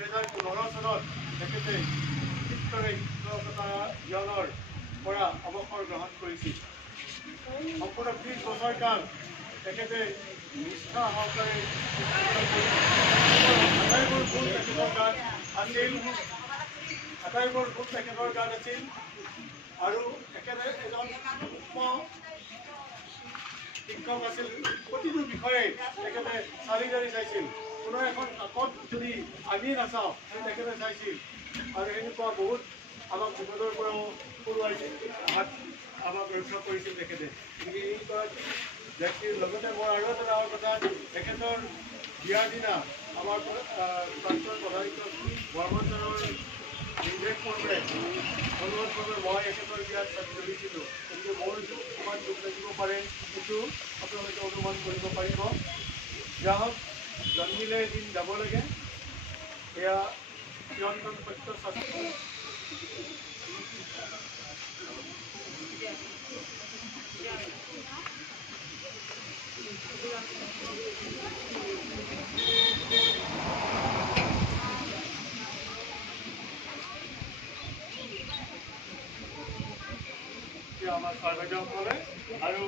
2015 চনত তেখেতে চিত্তৰে শিক্ষকতা জ্ঞানৰ পৰা অৱসৰ গ্ৰহণ কৰিছিল। সম্পূৰ্ণ 30 বছৰ কাল তেখেতে নিষ্ঠা সহকাৰে আটাইবোৰ গুণ তেখেতৰ গাত আছিল আৰু তেখেতে এজন সূক্ষ্ম শিক্ষক আছিল। প্ৰতিটো বিষয়ে তেখেতে চালি জাৰি চাইছিল। কোনো এখন কাকত যদি আমি নাচাওঁ তেখেতে চাইছিল আৰু এনেকুৱা বহুত আমাক বিপদৰ পৰাও পৰুৱাইছিল, আমাক ৰক্ষা কৰিছিল তেখেতে। গতিকে এইগৰাকী ব্যক্তিৰ লগতে মই আৰু এটা ডাঙৰ কথা, তেখেতৰ বিয়াৰ দিনা আমাৰ প্ৰাক্তন প্ৰধানশিক্ষক বৰ্মনজনৰ নিৰ্দেশ মৰ্মে অনুৰোধ মৰ্মে মই তেখেতৰ বিয়াত ধৰিছিলোঁ। গতিকে মোৰ অকণমান দুখ লাগিব পাৰে, সেইটো আপোনালোকে অনুমান কৰিব পাৰিব। গ্ৰাহক জন্মিলে এদিন যাব লাগে, এয়া চিৰন্তন সত্য শাস্ত্ৰ। আমাৰ ছাৰ বাইদেউসকলে আৰু